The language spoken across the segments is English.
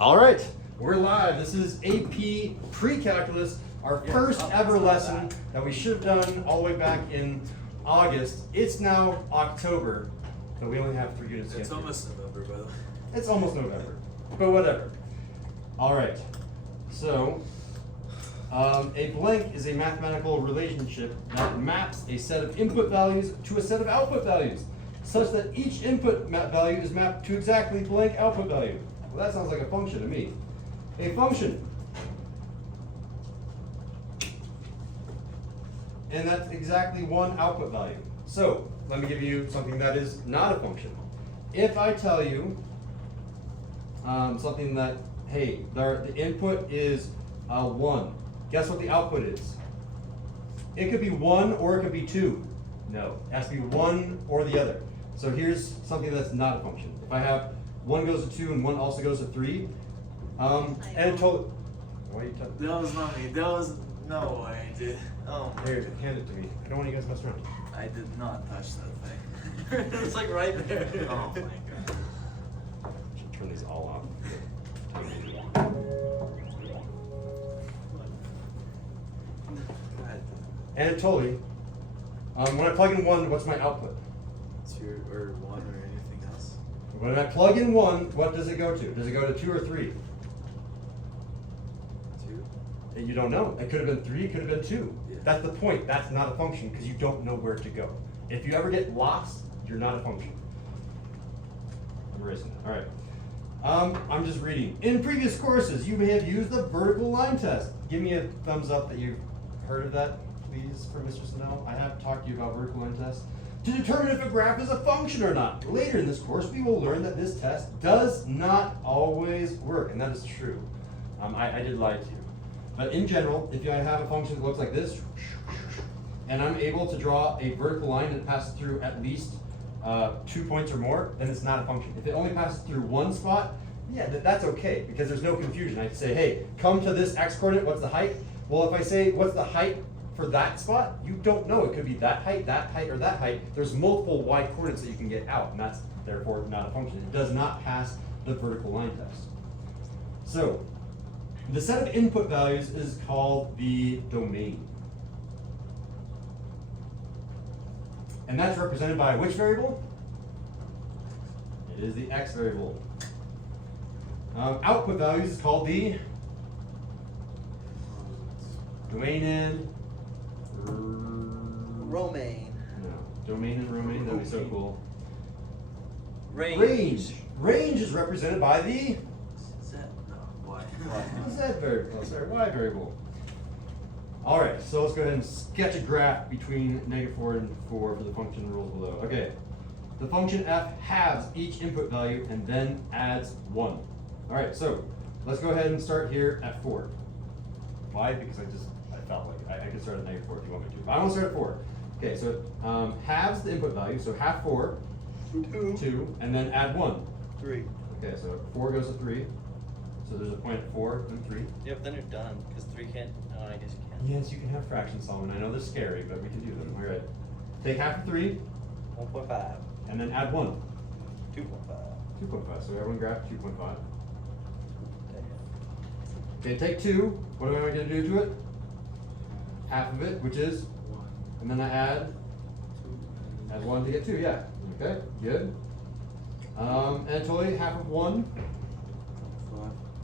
All right, we're live. This is AP Precalculus, our first ever lesson that we should have done all the way back in August. It's now October, but we only have 3 units to get It's through. almost November, by the way. It's almost November, but whatever. All right, so a blank is a mathematical relationship that maps a set of input values to a set of output values, such that each input value is mapped to exactly blank output value. Well, that sounds like a function to me. A function. And that's exactly one output value. So, let me give you something that is not a function. If I tell you something that, hey, the input is 1, guess what the output is? It could be 1 or it could be 2. No, it has to be one or the other. So here's something that's not a function. If I have 1 goes to 2 and 1 also goes to 3, and total. Why are you touching? That was not me. That was no way, dude. Oh my. Here, hand it to me. I don't want you guys to mess around. I did not touch that thing. It's like right there. Oh my god. Should turn these all off. And totally. When I plug in 1, what's my output? 2 or 1 or anything else. When I plug in 1, what does it go to? Does it go to 2 or 3? 2. You don't know. It could have been 3, it could have been 2. Yeah. That's the point. That's not a function because you don't know where to go. If you ever get lost, you're not a function. I'm erasing that. All right. I'm just reading. In previous courses, you may have used the vertical line test. Give me a thumbs up that you've heard of that, please, for Mr. Snell. I have talked to you about vertical line tests to determine if a graph is a function or not. Later in this course, we will learn that this test does not always work, and that is true. I did lie to you. But in general, if I have a function that looks like this, and I'm able to draw a vertical line that passes through at least 2 points or more, then it's not a function. If it only passes through one spot, yeah, that's okay, because there's no confusion. I can say, hey, come to this x coordinate, what's the height? Well, if I say, what's the height for that spot, you don't know. It could be that height, or that height. There's multiple y coordinates that you can get out, and that's therefore not a function. It does not pass the vertical line test. So, the set of input values is called the domain. And that's represented by which variable? It is the x variable. Output values is called the domain and Romaine. no, domain and romaine. That'd be so cool. Range. Range is represented by the Z. No. Why? z variable. Oh, sorry, y variable. All right, so let's go ahead and sketch a graph between -4 and 4 for the function rules below. Okay, the function f halves each input value and then adds 1. All right, so let's go ahead and start here at 4. Why? Because I felt like I could start at -4 if you want me to, but I want to start at 4. Okay, so halves the input value, so half 4, 2, and then add 1. 3. Okay, so 4 goes to 3, so there's a point at 4 and 3. Yeah, but then you're done, because 3 can't, oh, I guess you can. Yes, you can have fractions, Solomon. I know they're scary, but we can do them. All right. Take half of 3, 1.5. and then add 1. 2.5. 2.5. So everyone graph 2.5. Okay, take 2. What am I going to do to it? Half of it, which is, and then I add 1 to get 2. Yeah. Okay, good. And totally half of 1,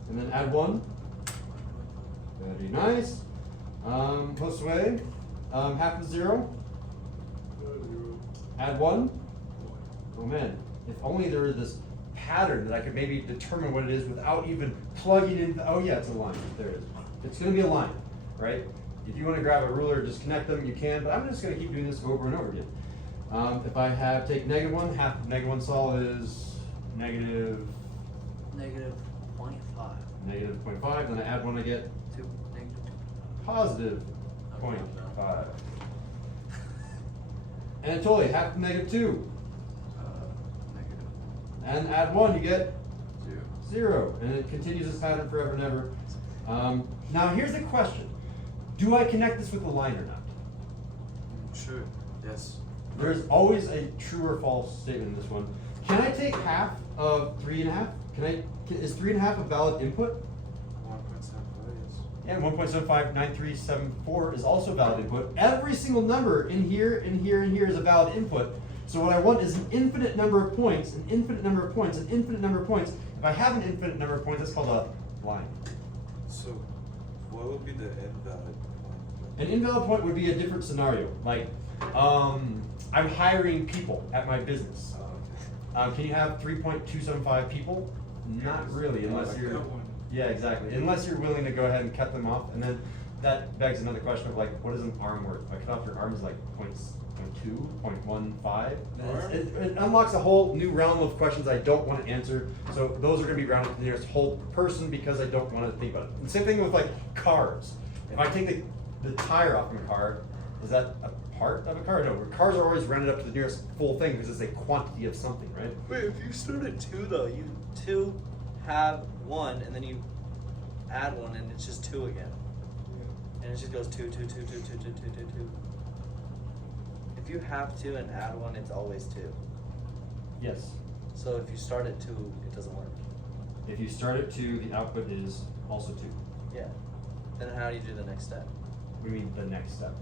and then add 1. Very nice. Close away. Half of 0. Add 1. Oh man, if only there was this pattern that I could maybe determine what it is without even plugging in. Oh yeah, it's a line. There it is. It's going to be a line, right? If you want to grab a ruler, just connect them, you can, but I'm just going to keep doing this over and over again. If I have take -1, half of -1 sol is -0.5. -0.5, then I add 1, I get 2. positive 0.5. And totally, half of -2. Negative. And add 1, you get 0. 0. And it continues this pattern forever and ever. Now here's the question. Do I connect this with a line or not? Sure. Yes. There's always a true or false statement in this one. Can I take half of 3.5? is 3.5 a valid input? 1.75 is. Yeah, 1.759374 is also valid input. Every single number in here, in here, and here is a valid input. So what I want is an infinite number of points, an infinite number of points, an infinite number of points. If I have an infinite number of points, that's called a line. So, what would be the invalid point? An invalid point would be a different scenario. Like, I'm hiring people at my business. Can you have 3.275 people? Not really, unless you're. Yeah, exactly. Unless you're willing to go ahead and cut them off, and then that begs another question of like, what is an arm worth? If I cut off your arm is like 0.2, 0.15. It unlocks a whole new realm of questions I don't want to answer. So those are going to be rounded to the nearest whole person because I don't want to think about it. And same thing with like cars. If I take the tire off of a car, is that a part of a car? No, cars are always rounded up to the nearest full thing because it's a quantity of something, right? Wait, if you start at 2 though, you 2 have 1 and then you add 1 and it's just 2 again. And it just goes 2, 2, 2, 2, 2, 2, 2, 2, 2. If you have 2 and add 1, it's always 2. Yes. So if you start at 2, it doesn't work. If you start at 2, the output is also 2. Yeah. Then how do you do the next step? What do you mean the next step?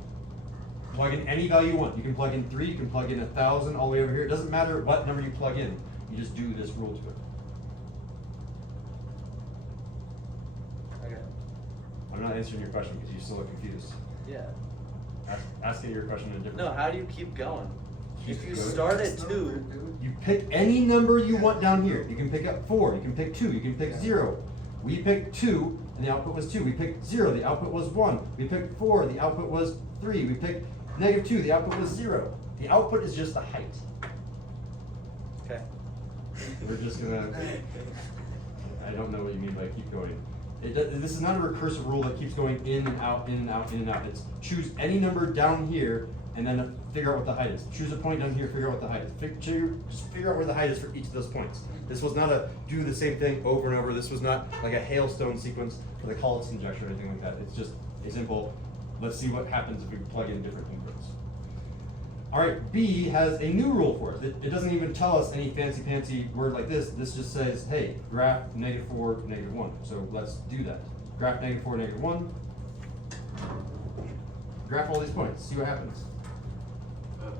Plug in any value you want. You can plug in 3, you can plug in 1,000 all the way over here. It doesn't matter what number you plug in. You just do this rule to it. Okay. I'm not answering your question because you still look confused. Yeah. Asking your question in a different No, way. how do you keep going? If you Keep going. start at 2, You pick any number you want down here. You can pick up 4, you can pick 2, you can pick 0. We picked 2, and the output was 2. We picked 0, the output was 1. We picked 4, the output was 3. We picked -2, the output was 0. The output is just the height. okay. We're just gonna, I don't know what you mean by keep going. This is not a recursive rule that keeps going in and out, in and out, in and out. It's choose any number down here and then figure out what the height is. Choose a point down here, figure out what the height is. Just figure out where the height is for each of those points. This was not a do the same thing over and over. This was not like a hailstone sequence for the Collis conjecture or anything like that. It's just a simple, let's see what happens if we plug in different inputs. All right, B has a new rule for us. It doesn't even tell us any fancy word like this. This just says, hey, graph -4, -1. So let's do that. Graph -4, -1. Graph all these points, see what happens. Okay.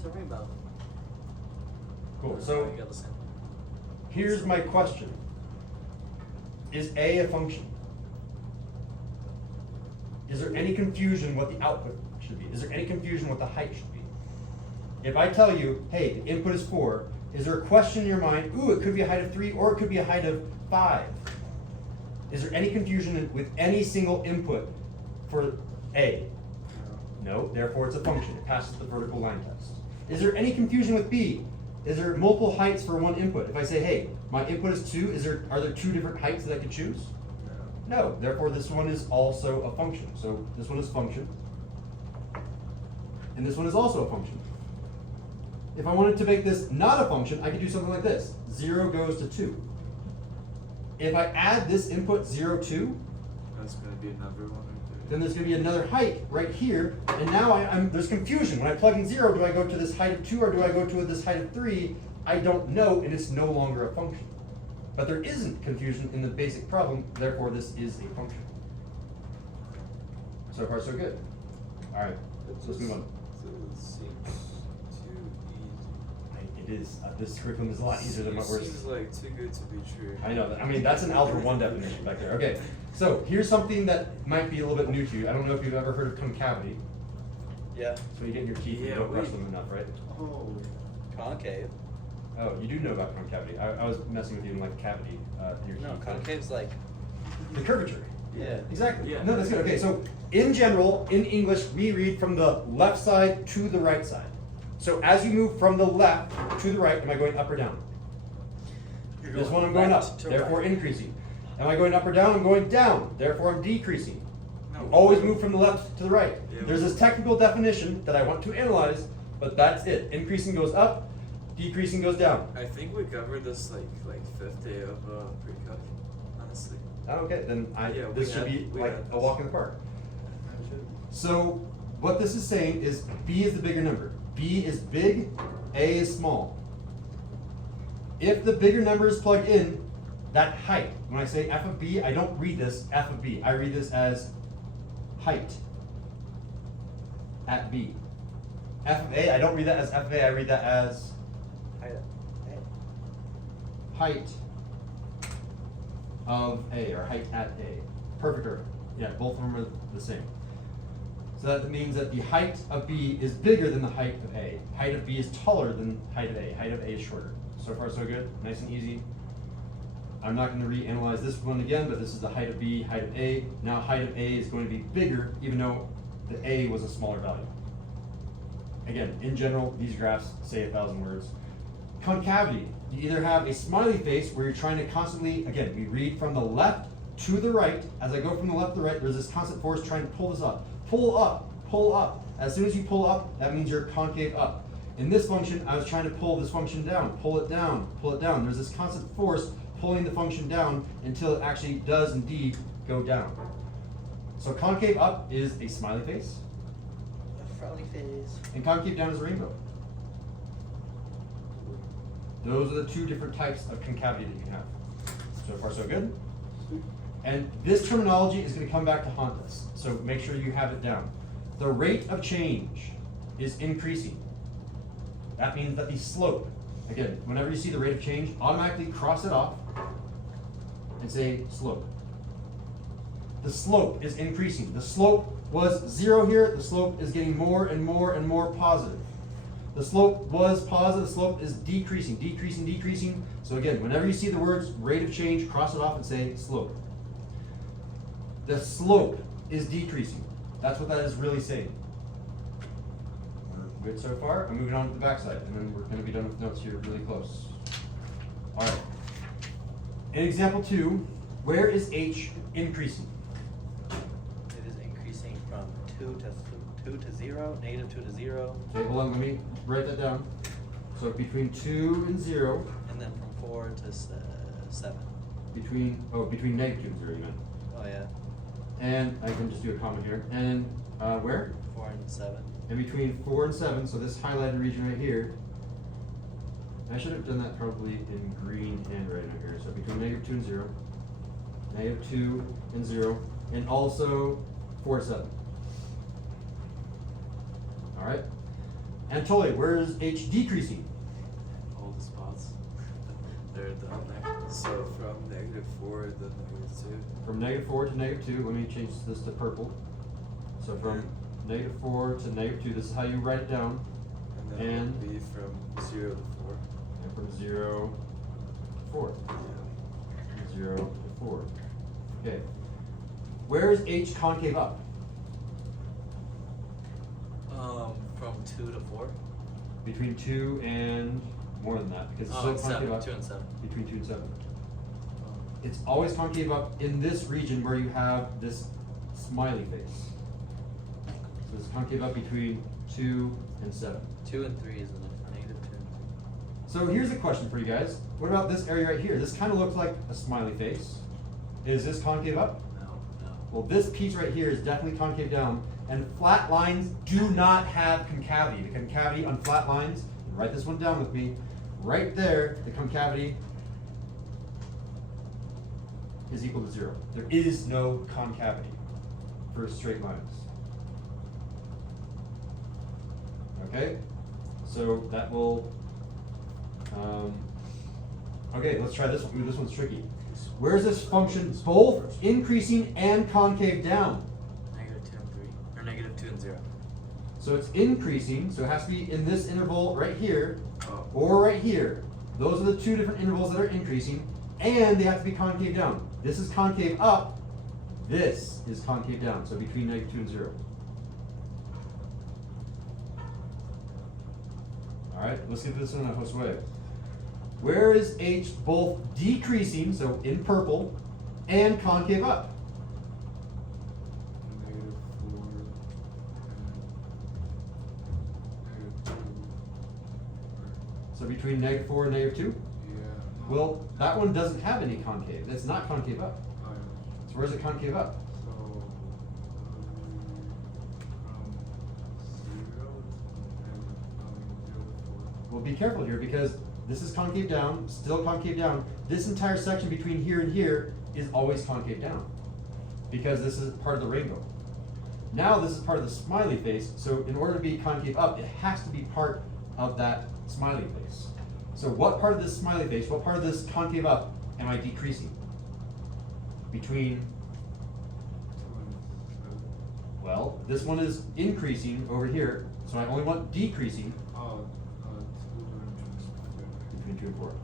Tell me about. Cool, so You got the same one. here's my question. Is A a function? Is there any confusion what the output should be? Is there any confusion what the height should be? If I tell you, hey, the input is 4, is there a question in your mind, ooh, it could be a height of 3 or it could be a height of 5? Is there any confusion with any single input for A? No, therefore it's a function. It passes the vertical line test. Is there any confusion with B? Is there multiple heights for one input? If I say, hey, my input is 2, are there 2 different heights that I could choose? No, therefore this one is also a function. So this one is function. And this one is also a function. If I wanted to make this not a function, I could do something like this. 0 goes to 2. If I add this input 0, 2, That's gonna be another one right there. then there's going to be another height right here, and now there's confusion. When I plug in 0, do I go to this height of 2 or do I go to this height of 3? I don't know, and it's no longer a function. But there isn't confusion in the basic problem, therefore this is a function. So far, so good. All right, so let's move on. It seems too easy. It is. This curriculum is a lot easier than what we're. It seems like too good to be true. I know that. I mean, that's an Algebra 1 definition back there. Okay, so here's something that might be a little bit new to you. I don't know if you've ever heard of concavity. Yeah. So you get in your teeth and you Yeah, don't brush wait. them enough, right? Oh. Concave. Oh, you do know about concavity. I was messing with you in like cavity. Your No, teeth. concave's like. The curvature. Yeah. Exactly. Yeah. No, that's good. Okay, so in general, in English, we read from the left side to the right side. So as you move from the left to the right, am I going up or down? You're This going one I'm going left up, to therefore right. increasing. Am I going up or down? I'm going down, therefore I'm decreasing. No, You always move from the left to the right. Yeah. There's this technical definition that I want to analyze, but that's it. Increasing goes up, decreasing goes down. I think we covered this like fifth day of pre-calc, honestly. Okay, then Yeah, this should be we like had a this. walk in the park. So what this is saying is B is the bigger number. B is big, A is small. If the bigger number is plugged in, that height, when I say f of b, I don't read this f of b. I read this as height at b. F of a, I don't read that as f of a, I read that as height of a, or height at a. Perfect order. Yeah, both of them are the same. So that means that the height of B is bigger than the height of A. Height of B is taller than height of A. Height of A is shorter. So far so good, nice and easy. I'm not going to reanalyze this one again, but this is the height of B, height of A. Now height of A is going to be bigger, even though the A was a smaller value. Again, in general, these graphs say 1,000 words. Concavity. You either have a smiley face where you're trying to constantly, again, we read from the left to the right. As I go from the left to the right, there's this constant force trying to pull this up. Pull up, pull up. As soon as you pull up, that means you're concave up. In this function, I was trying to pull this function down. Pull it down, pull it down. There's this constant force pulling the function down until it actually does indeed go down. So concave up is a smiley face, A frowny face. and concave down is a rainbow. Those are the two different types of concavity that you can have. So far so good. And this terminology is going to come back to haunt us, so make sure you have it down. The rate of change is increasing. That means that the slope, again, whenever you see the rate of change, automatically cross it off and say slope. The slope is increasing. The slope was 0 here, the slope is getting more and more and more positive. The slope was positive, the slope is decreasing, decreasing, decreasing. So again, whenever you see the words rate of change, cross it off and say slope. The slope is decreasing. That's what that is really saying. We're good so far. I'm moving on to the backside, and then we're going to be done with notes here really close. All right. In example 2, where is h increasing? It is increasing from 2 to 0, negative 2 to 0. Okay, hold on, let me write that down. So between 2 and 0. And then from 4 to 7. Between negative 2 and 0, you meant. Oh yeah. And I can just do a comma here. And where? 4 and 7. And between 4 and 7, so this highlighted region right here. I should have done that probably in green handwriting right here. So between negative 2 and 0, negative 2 and 0, and also 4 to 7. All right. Anatoly, where is h decreasing? All the spots. They're down there. So from negative 4 to negative 2. From negative 4 to negative 2, let me change this to purple. So from negative 4 to negative 2, this is how you write it down. And then it And would be from 0 to 4. and from 0 to 4. Yeah. 0 to 4. Okay. Where is h concave up? From 2 to 4. Between 2 and more than that, because it's Oh, so concave 7. up. 2 and 7. Between 2 and 7. It's always concave up in this region where you have this smiley face. So it's concave up between 2 and 7. 2 and 3 is a negative 2 and 3. So here's a question for you guys. What about this area right here? This kind of looks like a smiley face. Is this concave up? No, no. Well, this piece right here is definitely concave down, and flat lines do not have concavity. The concavity on flat lines, write this one down with me, right there, the concavity is equal to 0. There is no concavity for straight lines. Okay? So that will, okay, let's try this one. Ooh, this one's tricky. Where is this function both increasing and concave down? Negative 2 and 3. Or negative 2 and 0. So it's increasing, so it has to be in this interval right here, Oh. or right here. Those are the two different intervals that are increasing, and they have to be concave down. This is concave up, this is concave down, so between negative 2 and 0. Alright, let's get this in a Josue. Where is h both decreasing, so in purple, and concave up? So between -4 and -2? Yeah. Well, that one doesn't have any concave. It's not concave up. Oh, yeah. So where's it concave up? So, from 0 to 4. Well, be careful here because this is concave down, still concave down. This entire section between here and here is always concave down because this is part of the rainbow. Now this is part of the smiley face, so in order to be concave up, it has to be part of that smiley face. So what part of this smiley face, what part of this concave up am I decreasing? Between, 2 and 7. well, this one is increasing over here, so I only want decreasing Oh, 2 and between 2 and 4. Okay.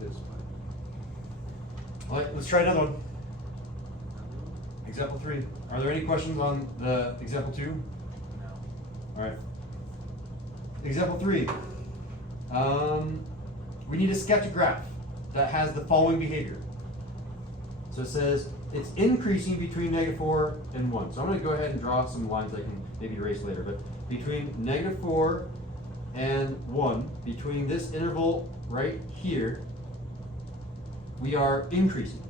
This. All right, let's try another one. Example 3. Are there any questions on the example 2? No. All right. Example 3. We need to sketch a graph that has the following behavior. So it says it's increasing between -4 and 1. So I'm going to go ahead and draw some lines I can maybe erase later. But between -4 and 1, between this interval right here, we are increasing.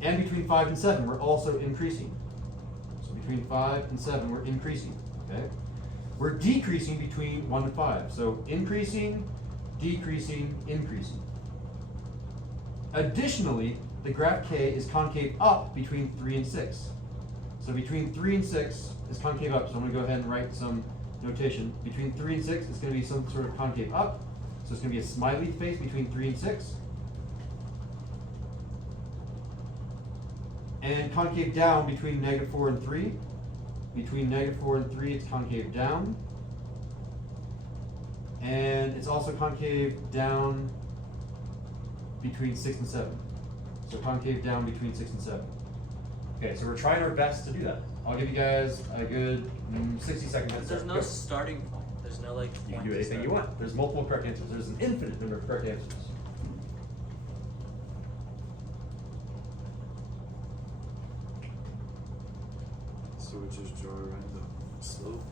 And between 5 and 7, we're also increasing. So between 5 and 7, we're increasing, okay? We're decreasing between 1 and 5. So increasing, decreasing, increasing. Additionally, the graph K is concave up between 3 and 6. So between 3 and 6 is concave up. So I'm going to go ahead and write some notation. Between 3 and 6 is going to be some sort of concave up. So it's going to be a smiley face between 3 and 6. And concave down between -4 and 3. Between -4 and 3, it's concave down. And it's also concave down between 6 and 7. So concave down between 6 and 7. Okay, so we're trying our best to do that. I'll give you guys a good 60-second head There's start. no Go. starting point. There's no like. You can point do to anything you start. want. There's multiple correct answers. There's an infinite number of correct answers. So we just draw a random slope.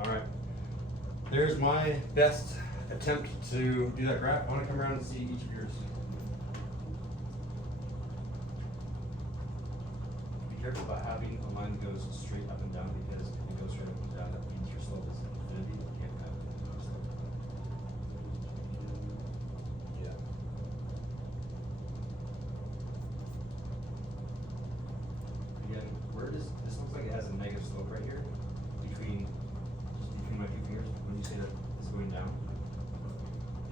All right. There's my best attempt to do that graph. I want to come around and see each of yours. Be careful about having a line that goes straight up and down because if it goes straight up and down, that means your slope is infinity. You can't have a slope. Yeah. negative slope right here between my two fingers when you say that it's going down.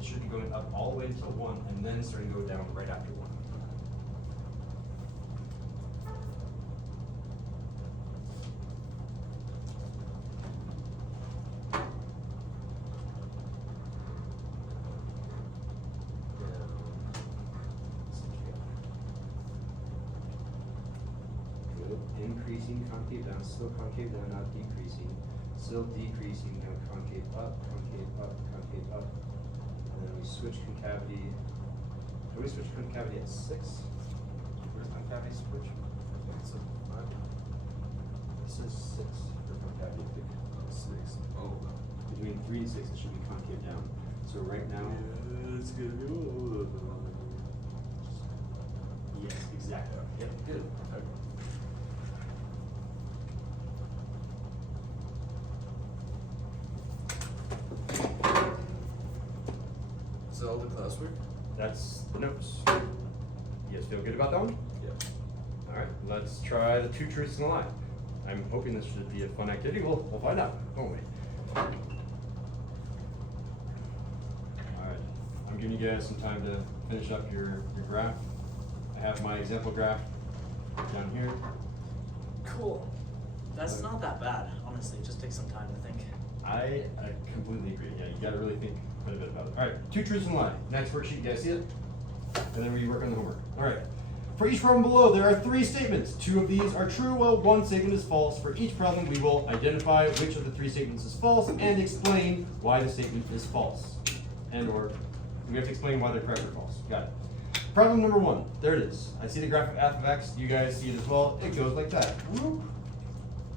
It should be going up all the way until 1 and then starting to go down right after 1. Good. Increasing, concave down, still concave down, not decreasing. Still decreasing, now concave up, concave up, concave up. And then we switch concavity. Do we switch concavity at 6? Where's concavity switch? I think it's a 5. This is 6 for concavity, I think. 6. Oh. Between 3 and 6, it should be concave down. So right now. Yeah, it's gonna go a little bit longer. Yes, exactly. Yep, good. Okay. Is that all the classwork? That's the notes. You guys feel good about that one? Yeah. Alright, let's try the 2 truths and a lie. I'm hoping this should be a fun activity. We'll find out, won't we? Alright, I'm giving you guys some time to finish up your graph. I have my example graph down here. Cool. That's not that bad, honestly. Just take some time to think. I completely agree. Yeah, you gotta really think quite a bit about it. Alright, 2 truths and a lie. Next worksheet, you guys see it? And then we work on the homework. Alright. For each problem below, there are 3 statements. 2 of these are true, while 1 statement is false. For each problem, we will identify which of the 3 statements is false and explain why the statement is false. And or we have to explain why they're correct or false. Got it. Problem number 1. There it is. I see the graph of f of x. You guys see it as well. It goes like that. Whoop.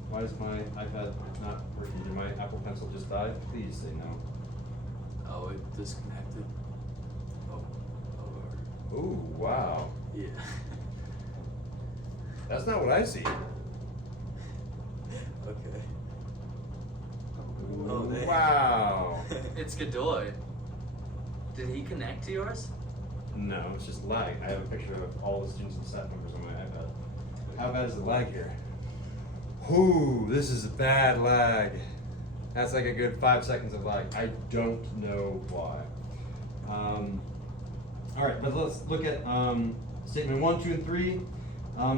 Why is my iPad not working? Did my Apple Pencil just die? Please say no. Oh, it disconnected. Oh. Ooh, wow. Yeah. That's not what I see. Okay. Oh, they- Wow. It's Godoy. Did he connect to yours? No, it's just lag. I have a picture of all the students and staff members on my iPad. How bad is the lag here? Ooh, this is a bad lag. That's like a good 5 seconds of lag. I don't know why. All right, but let's look at statement 1, 2, and 3.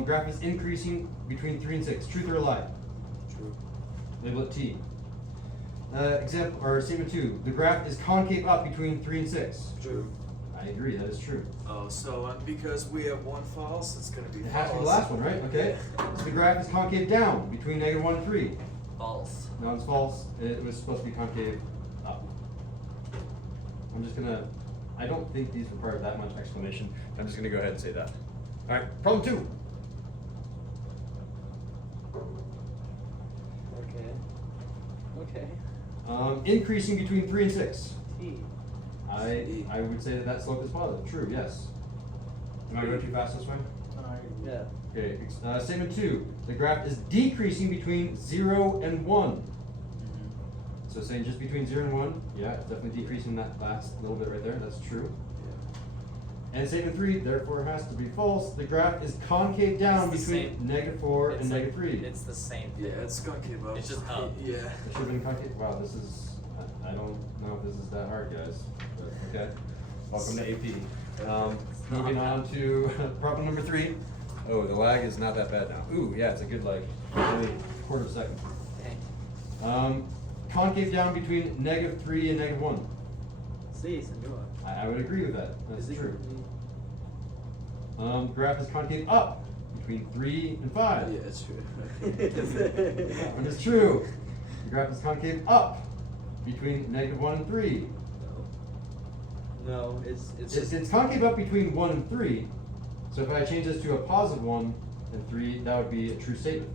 Graph is increasing between 3 and 6. Truth or a lie? True. Label it T. Example or statement 2. The graph is concave up between 3 and 6. True. I agree. That is true. Oh, so because we have 1 false, it's gonna be It false. has to be the last one, right? Okay. So the graph is concave down between -1 and 3. False. No, it's false. It was supposed to be concave up. I'm just gonna. I don't think these require that much explanation. I'm just gonna go ahead and say that. All right. Problem 2. Okay. Increasing between 3 and 6. T. I would say that slope is positive. True. Yes. Am I going too fast this way? Yeah. Okay. Statement 2. The graph is decreasing between 0 and 1. So saying just between 0 and 1, yeah, it's definitely decreasing that last little bit right there. That's true. And statement 3, therefore, has to be false. The graph is concave down It's the between -4 and -3. It's the same thing. Yeah, it's concave up. It's just up. Yeah. It should have been concave. Wow, this is. I don't know if this is that hard, guys. But, okay. Welcome to AP. Moving on to problem number 3. Oh, the lag is not that bad now. Ooh, yeah, it's a good lag. Only a quarter of a second. Dang. Concave down between -3 and -1. Sí, señor. I would agree with that. That's Is it true. gonna Graph is concave up between 3 and 5. Yeah, it's true. And it's true. The graph is concave up between -1 and 3. No, it's It's concave up between 1 and 3. So if I change this to a positive 1 and 3, that would be a true statement.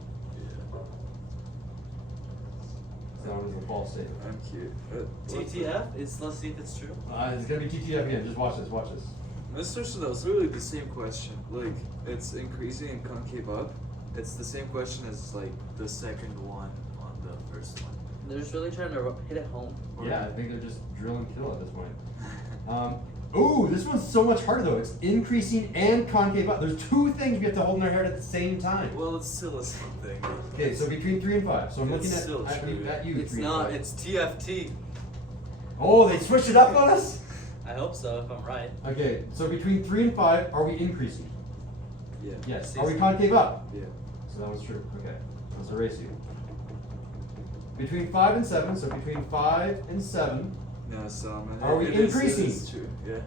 So that one is a false statement. I'm cute. TTF. Let's see if it's true. It's gonna be TTF again. Just watch this. Watch this. Mr. Chanel, it's really the same question. Like, it's increasing and concave up. It's the same question as, like, the second one on the first one. They're just really trying to hit it home. Yeah, I think they're just drill and kill at this point. Ooh, this one's so much harder though. It's increasing and concave up. There's two things we have to hold in our head at the same time. Well, it's still the same thing. Okay, so between 3 and 5. So I'm It's looking still at true. you. At you It's 3 and not. 5. It's TFT. Oh, they switched it up on us? I hope so. If I'm right. Okay, so between 3 and 5, are we increasing? Yeah. Yes. Are we concave up? Yeah. So that was true. Okay, let's erase you. Between 5 and 7, so between 5 and 7, No, so Are we it is increasing? true. Yeah.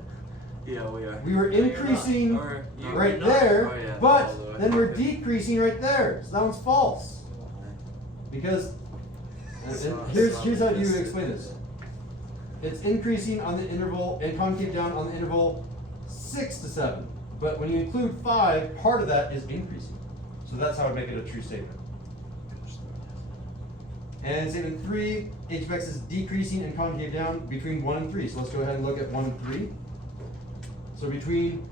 Yeah, we are. we were No, you're not. increasing Or you- right you're not. there, Oh, yeah, but all the way. then we're Okay. decreasing right there. So that one's false. Because here's how you explain this. It's increasing on the interval and concave down on the interval 6 to 7. But when you include 5, part of that is increasing. So that's how I make it a true statement. And statement 3, h of x is decreasing and concave down between 1 and 3. So let's go ahead and look at 1 and 3. So between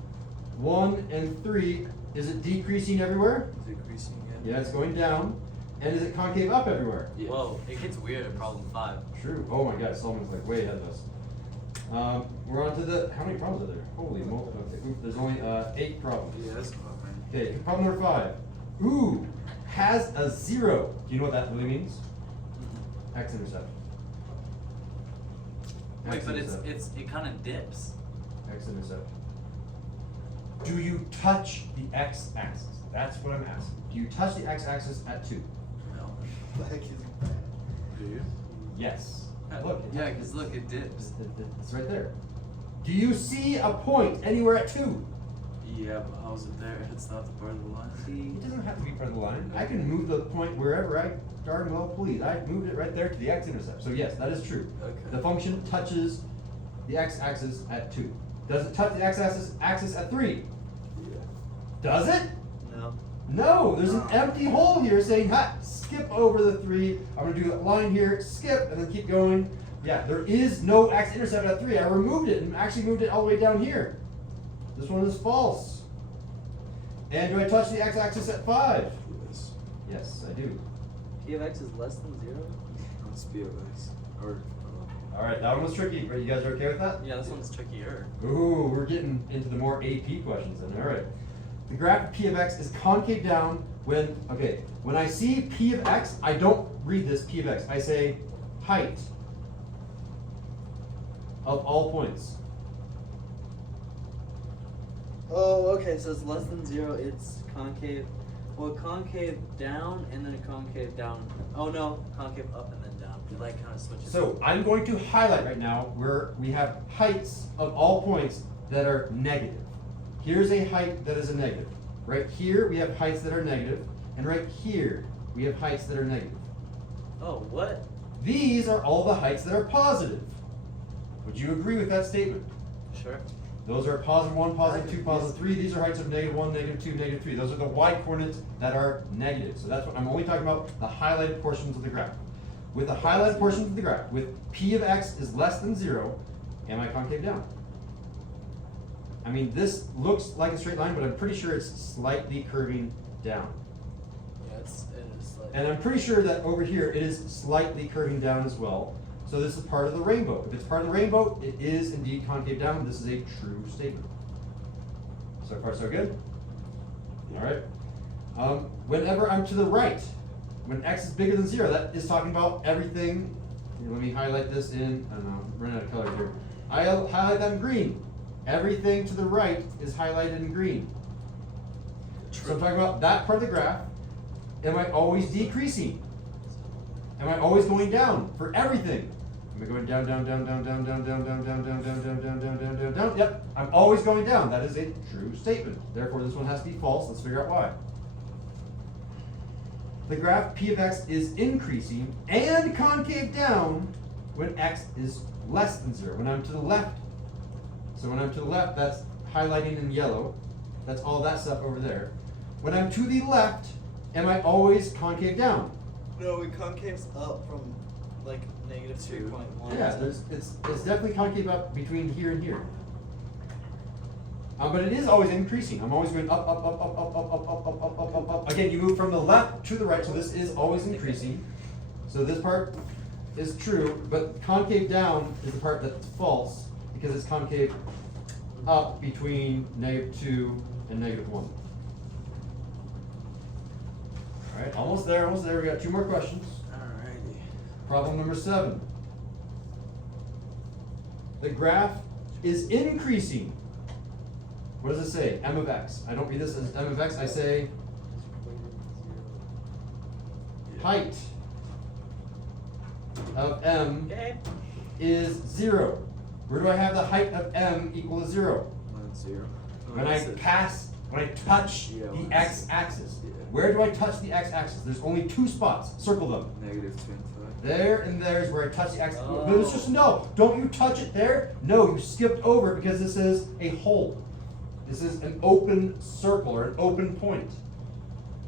1 and 3, is it decreasing everywhere? Decreasing again. Yeah, it's going down. And is it concave up everywhere? Yeah. Whoa, it gets weird at problem 5. True. Oh my god, Solomon's like way ahead of us. We're on to the, how many problems are there? Holy moly. Okay, there's only 8 problems. Yeah, that's not right. Okay, problem number 5. Ooh, has a 0. Do you know what that really means? X-intercept. Wait, but X-intercept. it kind of dips. X-intercept. Do you touch the x-axis? That's what I'm asking. Do you touch the x-axis at 2? No. Do you? Yes. Look. Yeah, because look, it dips. It's right there. Do you see a point anywhere at 2? Yeah, but how's it there? It's not the part of the line. It doesn't have to be part of the line. I can move the point wherever I darn well please. I moved it right there to the x-intercept. So yes, that is true. Okay. The function touches the x-axis at 2. Does it touch the x-axis at 3? Yeah. Does it? No. No, there's an empty hole here saying, ha, skip over the 3. I'm gonna do that line here, skip, and then keep going. Yeah, there is no x-intercept at 3. I removed it and actually moved it all the way down here. This one is false. And do I touch the x-axis at 5? Yes. Yes, I do. P of x is less than 0? Let's be of x. Or. All right, that one was tricky, but you guys are okay with that? Yeah, this one's trickier. Ooh, we're getting into the more AP questions then. All right. The graph of P of x is concave down when, okay, when I see P of x, I don't read this P of x. I say height of all points. Oh, okay, so it's less than 0, it's concave. Well, concave down and then concave down. Oh no, concave up and then down. It like kind of switches. So I'm going to highlight right now where we have heights of all points that are negative. Here's a height that is a negative. Right here we have heights that are negative, and right here we have heights that are negative. Oh, what? These are all the heights that are positive. Would you agree with that statement? Sure. Those are positive 1, positive 2, positive 3. These are heights of negative 1, negative 2, negative 3. Those are the y-coordinates that are negative. So that's what I'm only talking about, the highlighted portions of the graph. With the highlighted portions of the graph, with P of x is less than 0, am I concave down? I mean, this looks like a straight line, but I'm pretty sure it's slightly curving down. Yeah, it is like. And I'm pretty sure that over here it is slightly curving down as well. So this is part of the rainbow. If it's part of the rainbow, it is indeed concave down. This is a true statement. So far, so good? All right. Whenever I'm to the right, when x is bigger than 0, that is talking about everything. Here, let me highlight this in, I don't know, I'm running out of color here. I'll highlight that in green. Everything to the right is highlighted in green. So I'm talking about that part of the graph. Am I always decreasing? Am I always going down for everything? Am I going down, down, down, down, down, down, down, down, down, down, down, down, down, down, down, down, down? Yep, I'm always going down. That is a true statement. Therefore, this one has to be false. Let's figure out why. The graph P of x is increasing and concave down when x is less than 0. When I'm to the left. So when I'm to the left, that's highlighting in yellow. That's all that stuff over there. When I'm to the left, am I always concave down? No, it concaves up from like negative 2.1. Yeah, it's definitely concave up between here and here. But it is always increasing. I'm always going up, up, up, up, up, up, up, up, up, up, up, up, up. Again, you move from the left to the right, so this is always increasing. So this part is true, but concave down is the part that's false because it's concave up between -2 and -1. All right, almost there, almost there. We got 2 more questions. Alrighty. Problem number 7. The graph is increasing. What does it say? M of x. I don't read this as M of x. I say height of m Okay. is 0. Where do I have the height of m equal to 0? 0. When I touch Yeah, the when x-axis. yeah. Where do I touch the x-axis? There's only 2 spots. Circle them. -2 and 5. There and there is where I touch the x. Oh. But it's just no. Don't you touch it there? No, you skipped over it because this is a hole. This is an open circle or an open point.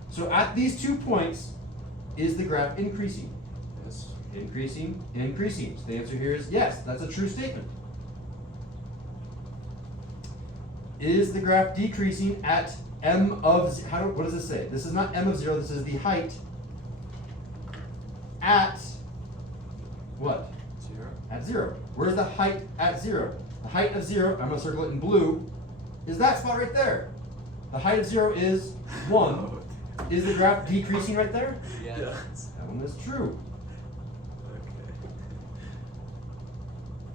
So at these 2 points, is the graph increasing? Yes. Increasing, increasing. So the answer here is yes, that's a true statement. Is the graph decreasing at m of, what does this say? This is not m of 0, this is the height at what? 0. At 0. Where's the height at 0? The height of 0, I'm going to circle it in blue, is that spot right there. The height of 0 is 1. Is the graph decreasing right there? Yeah. That one is true. Okay.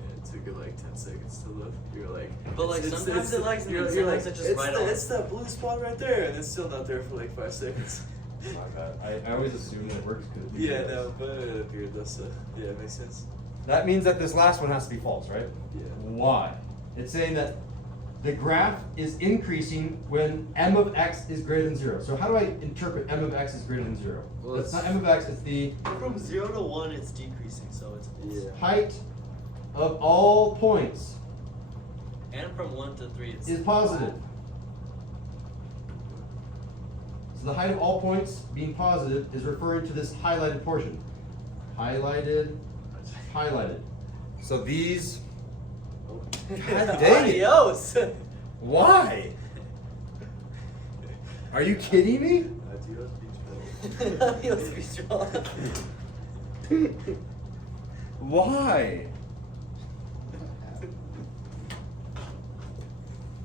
Yeah, it took it like 10 seconds to look. You're like, But, like, sometimes it likes and then sometimes it just it's right the, on. it's that blue spot right there, and it's still not there for like 5 seconds. My bad. I always assume that it works good. Yeah, no, but dude, that's yeah, it makes sense. That means that this last one has to be false, right? Yeah. Why? It's saying that the graph is increasing when m of x is greater than 0. So how do I interpret m of x is greater than 0? Well, it's not m of x, it's the From 0 to 1, it's decreasing, so it's Yeah. height of all points And from 1 to 3, it's is positive. So the height of all points being positive is referring to this highlighted portion. Highlighted, highlighted. So these, God dang it. Adios. Why? Are you kidding me? Adios, be strong. Why?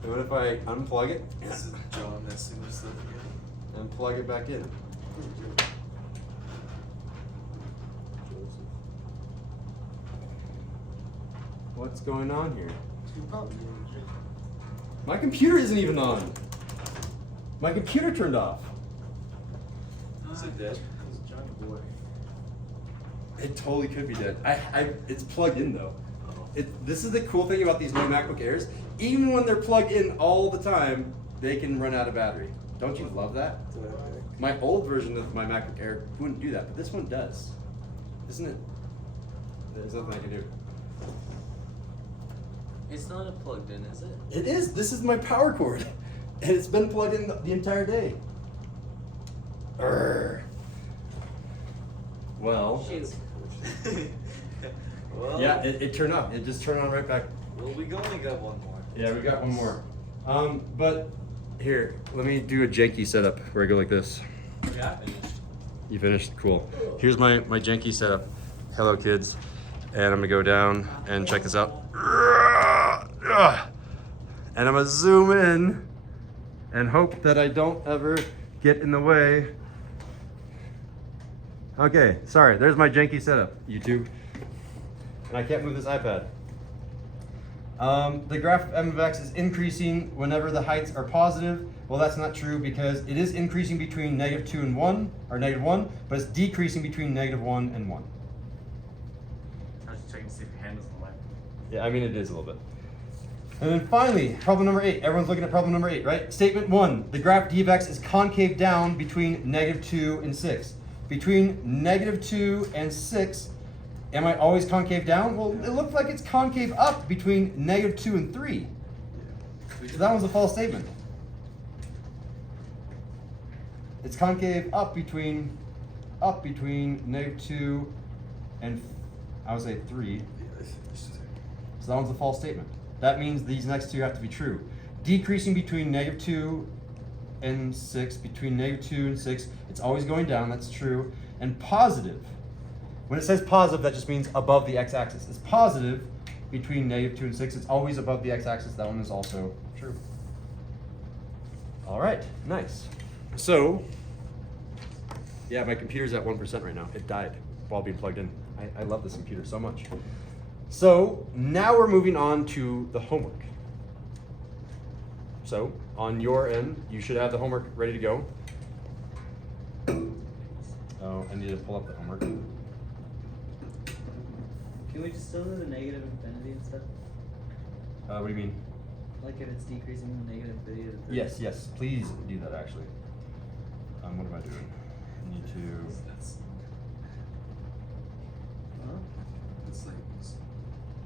And what if I unplug it This is John messing with stuff again. and plug it back in? What's going on here? My computer isn't even on. My computer turned off. Is it dead? It totally could be dead. It's plugged in though. Oh. This is the cool thing about these new MacBook Airs. Even when they're plugged in all the time, they can run out of battery. Don't you love that? My old version of my MacBook Air wouldn't do that, but this one does. Isn't it? There's nothing I can do. It's not a plugged in, is it? It is. This is my power cord. And it's been plugged in the entire day. Urgh. Well, Shoot. Well, yeah, it turned off. It just turned on right back. well, we only got one more. Yeah, we got one more. But here, let me do a janky setup where I go like this. Yeah, finished. You finished? Cool. Here's my janky setup. Hello, kids. And I'm gonna go down and check this out. And I'm gonna zoom in and hope that I don't ever get in the way. Okay, sorry, there's my janky setup, YouTube. And I can't move this iPad. The graph of m of x is increasing whenever the heights are positive. Well, that's not true because it is increasing between -2 and 1, or -1, but it's decreasing between -1 and 1. I was just checking to see if your hand was in the way. Yeah, I mean it is a little bit. And then finally, problem number 8. Everyone's looking at problem number 8, right? Statement 1, the graph d of x is concave down between -2 and 6. Between -2 and 6, am I always concave down? Well, it looks like it's concave up between -2 and 3. So that one's a false statement. It's concave up between -2 and, I would say 3. So that one's a false statement. That means these next two have to be true. Decreasing between -2 and 6, between -2 and 6, it's always going down, that's true. And positive, when it says positive, that just means above the x-axis. It's positive between -2 and 6. It's always above the x-axis. That one is also true. All right, nice. So, yeah, my computer's at 1% right now. It died while being plugged in. I love this computer so much. So now we're moving on to the homework. So on your end, you should have the homework ready to go. Oh, I need to pull up the homework. Can we just still do the negative infinity and stuff? What do you mean? Like if it's decreasing the negative infinity to 3? Yes, please do that actually. What am I doing? I need to. That's Huh? it's like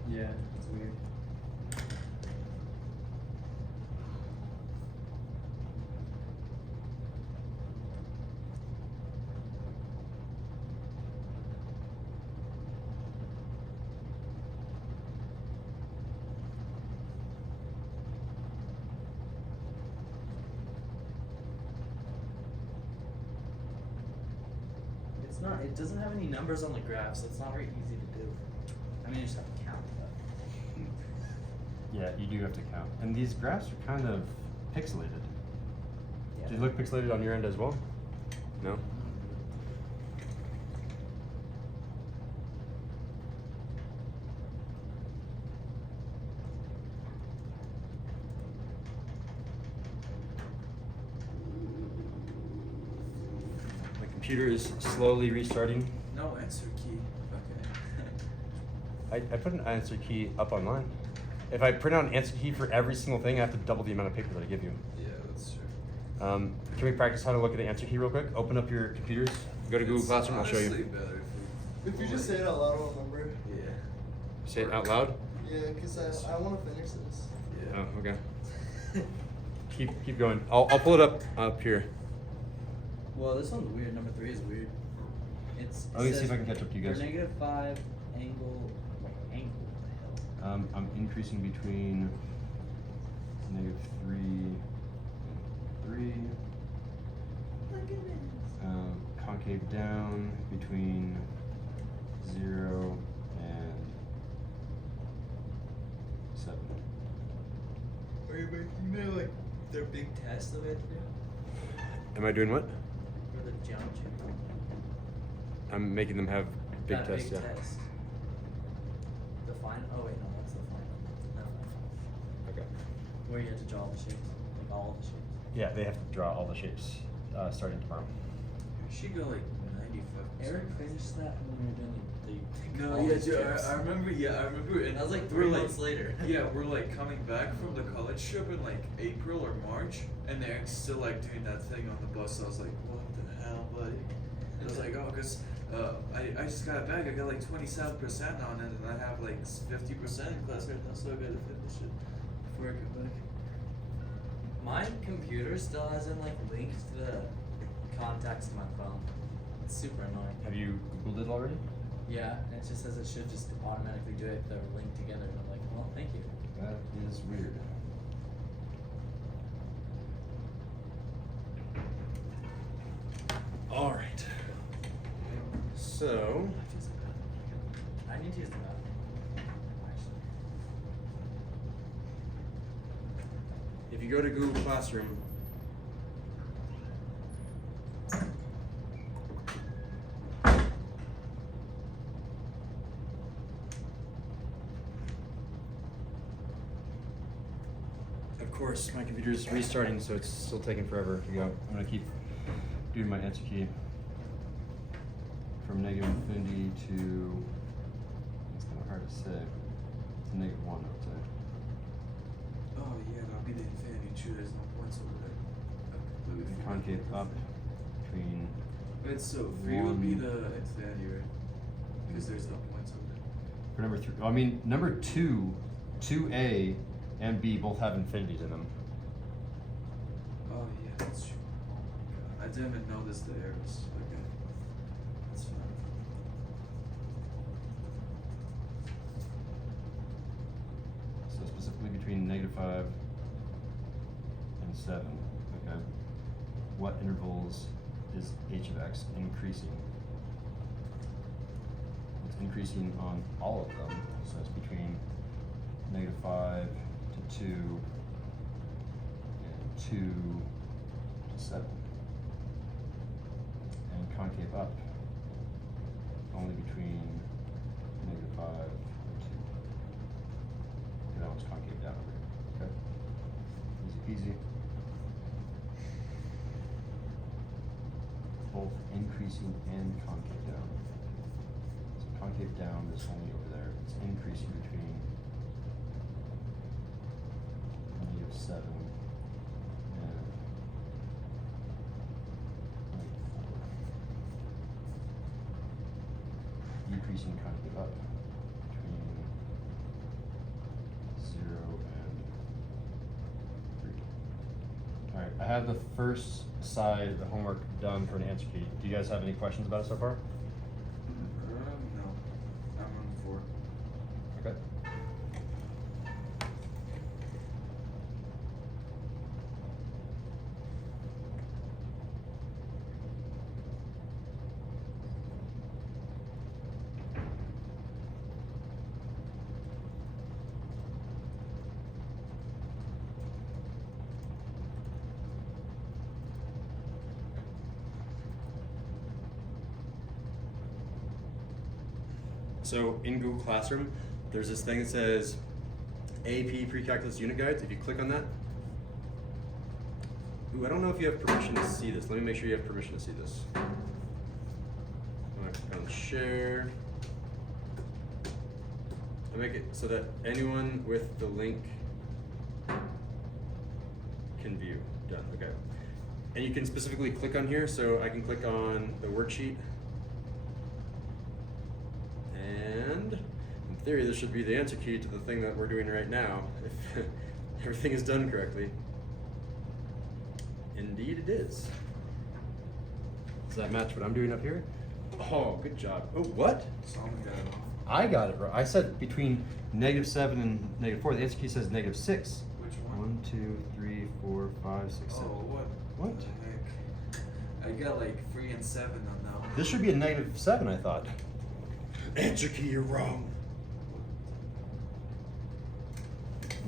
Yeah, it's weird. It's not, it doesn't have any numbers on the graph, so it's not very easy to do. I mean, you just have to count, but. Yeah, you do have to count. And these graphs are kind of pixelated. Yeah. Do they look pixelated on your end as well? No? My computer is slowly restarting. no answer key. Okay. I put an answer key up online. If I print out an answer key for every single thing, I have to double the amount of paper that I give you. Yeah, that's true. Can we practice how to look at the answer key real quick? Open up your computers. Go to Google It's Classroom, I'll show honestly you. better If you just say it out loud, I'll remember. Yeah. Say it out loud. Yeah, because I want to finish this. Yeah. Oh, okay. Keep going. I'll pull it up here. Well, this one's weird. Number 3 is weird. It's. Let me see if I can catch up to you guys. For -5 angle. Angle. What the hell? I'm increasing between -3 and 3. My goodness. Concave down between 0 and 7. Are you making them like their big test that we have to do? Am I doing what? For the geometry? I'm making them have big That tests, big yeah. test. The final? Oh wait, no, that's the final. Never mind. Okay. Where you have to draw all the shapes, like all the shapes. Yeah, they have to draw all the shapes starting tomorrow. She got like 95%. Eric finished that when we were doing the No, all yeah, the dude, strips. I remember. Yeah, I remember. And That was like we're 3 months later. Yeah, we're like coming back from the college trip in like April or March, and Eric's still like doing that thing on the bus. I was like, what the hell, buddy? I was like, oh, cause I just got back. I got like 27% on it, and I have like 50% in class right now, so I gotta finish it before I come back. My computer still hasn't like linked to the contacts in my phone. It's super annoying. Have you Googled it already? Yeah, and it just says it should just automatically do it if they're linked together. And I'm like, well, thank you. That is weird. All right. So, I need to use the bathroom. Actually. if you go to Google Classroom, of course, my computer's restarting, so it's still taking forever to go. I'm gonna keep doing my answer key from -infinity to, it's kind of hard to say, to -1, I would say. Oh yeah, that'll be the infinity too. There's no points over there. I completely forgot Concave about up that. between, Wait, so 3 would be 1. the infinity, right? Because there's no points over there. for number 3, I mean, number 2, 2A and B both have infinities in them. Oh yeah, that's true. Oh my god, I didn't even notice the arrows. Okay, that's fine. So specifically between -5 and 7, okay? What intervals is h of x increasing? It's increasing on all of them, so it's between -5 to 2 and 2 to 7. And concave up only between -5 and 2. And that one's concave down over here. Okay? Easy peasy. Both increasing and concave down. So concave down is only over there. It's increasing between -7 and -4. Decreasing concave up between 0 and 3. Alright, I have the first side of the homework done for an answer key. Do you guys have any questions about it so far? No. I'm on 4. Okay. So in Google Classroom, there's this thing that says AP Precalculus Unit Guides. If you click on that, ooh, I don't know if you have permission to see this. Let me make sure you have permission to see this. I'm gonna click on share. I make it so that anyone with the link can view. Done, okay. And you can specifically click on here, so I can click on the worksheet. And in theory, this should be the answer key to the thing that we're doing right now, if everything is done correctly. Indeed it is. Does that match what I'm doing up here? Oh, good job. Oh, what? Someone got it off. I got it right. I said between -7 and -4. The answer key says -6. Which one? 1, 2, 3, 4, 5, 6, 7. Oh, what? What? The heck? I got like 3 and 7 on that one. This should be a -7, I thought. Answer key, you're wrong.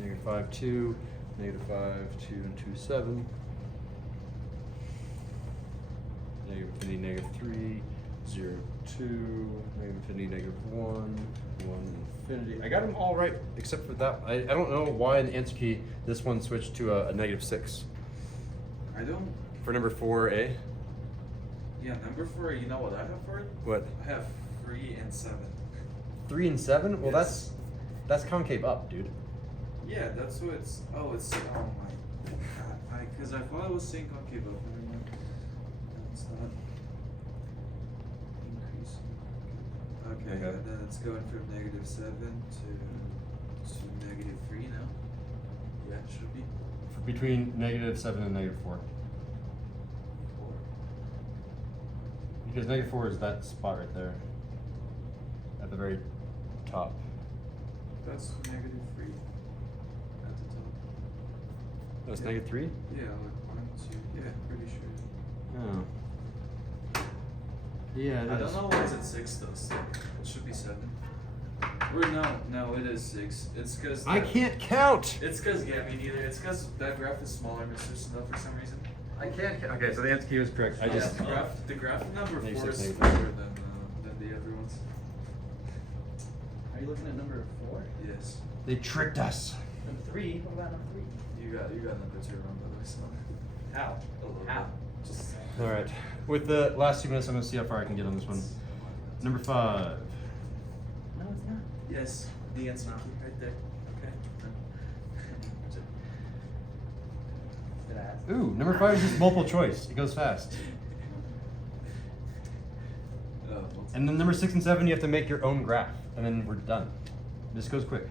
-5, 2, -5, 2, and 2, 7. -infinity, -3, 0, 2, -infinity, -1, 1, infinity. I got them all right except for that. I don't know why in the answer key this one switched to a -6. I don't. For number 4A. Yeah, number 4. You know what I have for it? What? I have 3 and 7. 3 and 7? Well, Yes. that's concave up, dude. Yeah, that's what it's. Oh, it's. Oh my. Because I thought I was saying concave up. Never mind. It's not. Increasing. Okay, Okay. and then it's going from -7 to -3 now. Yeah, it should be. Between -7 and -4. 4. Because -4 is that spot right there. At the very top. That's -3 at the top. That's Yeah. -3? Yeah, like 1, 2. Yeah, pretty sure. Oh. Yeah, it I is. don't know why it's at 6 though. So it should be 7. Or no, it is 6. It's because I can't count! It's because me neither. It's because that graph is smaller, Mr. Snow, for some reason. I can't count. Okay, so the answer key was correct. I Yeah, just. the graph number 4 -6, is -4. smaller than the other ones. Are you looking at number 4? Yes. They tricked us. Number 3? What about number 3? You got number 2 wrong, by the way. So. How? A little How? bit. Just. Alright. With the last 2 minutes, I'm going to see how far I can get on this one. Number 5. No, it's not. Yes, the answer key right there. Okay. Did I ask? Ooh, number 5 is just multiple choice. It goes fast. And then number 6 and 7, you have to make your own graph. And then we're done. This goes quick.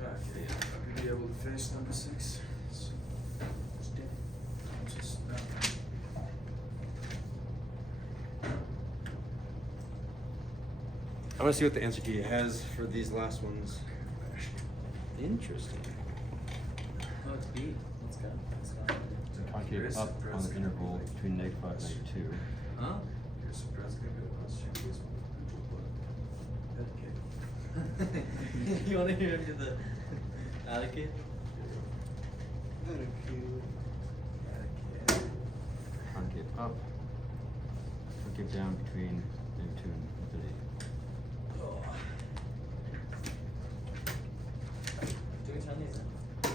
Okay, I'm not gonna be able to finish number 6. So, just I want to see what the answer key has for these last ones. Interesting. Oh, it's B. Let's go. concave Where's up the on the breast interval gonna be? between -5 and -2. Huh? You're surprised gonna be a question case Okay. You wanna hear him do the allocate? Concave up, concave down between -2 and 3. Do we turn these in? No,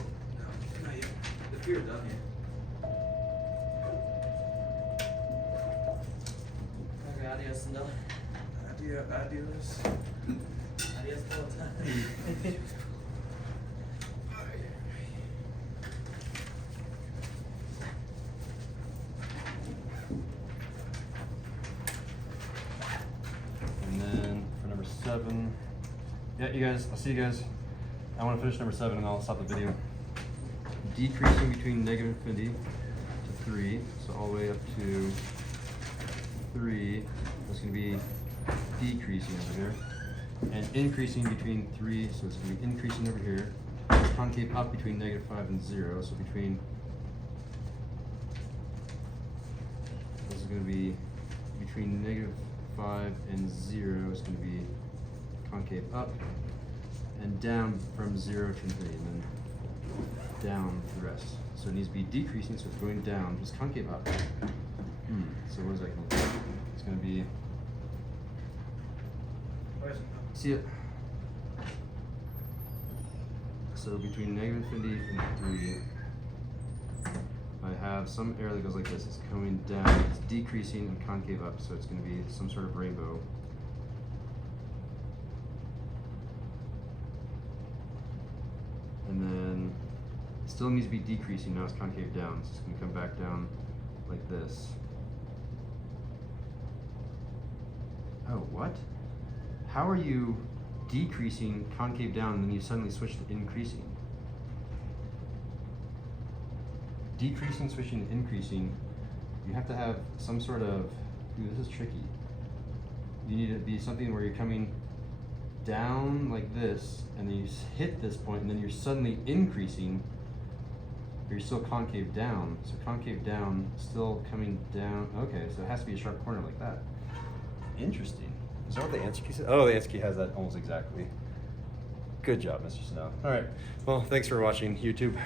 not yet. If you're done here. Okay, adios, Cinderella. Adios. Adios all the time. And then for number 7, yeah, you guys, I'll see you guys. I want to finish number 7 and then I'll stop the video. Decreasing between -infinity to 3, so all the way up to 3, that's going to be decreasing over here. And increasing between 3, so it's going to be increasing over here. Concave up between -5 and 0, so between, this is going to be between -5 and 0 is going to be concave up and down from 0 to infinity, and then down the rest. So it needs to be decreasing, so it's going down, just concave up. So what is that going to be? It's going to be, see it? So between -infinity and 3, I have some arrow that goes like this. It's coming down, it's decreasing and concave up, so it's going to be some sort of rainbow. And then it still needs to be decreasing, now it's concave down, so it's going to come back down like this. Oh, what? How are you decreasing concave down and then you suddenly switch to increasing? Decreasing, switching to increasing, you have to have some sort of, ooh, this is tricky. You need to be something where you're coming down like this, and then you hit this point, and then you're suddenly increasing, but you're still concave down. So concave down, still coming down. Okay, so it has to be a sharp corner like that. Interesting. Is that what the answer key says? Oh, the answer key has that almost exactly. Good job, Mr. Snow. All right. Well, thanks for watching YouTube.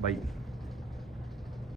Bye.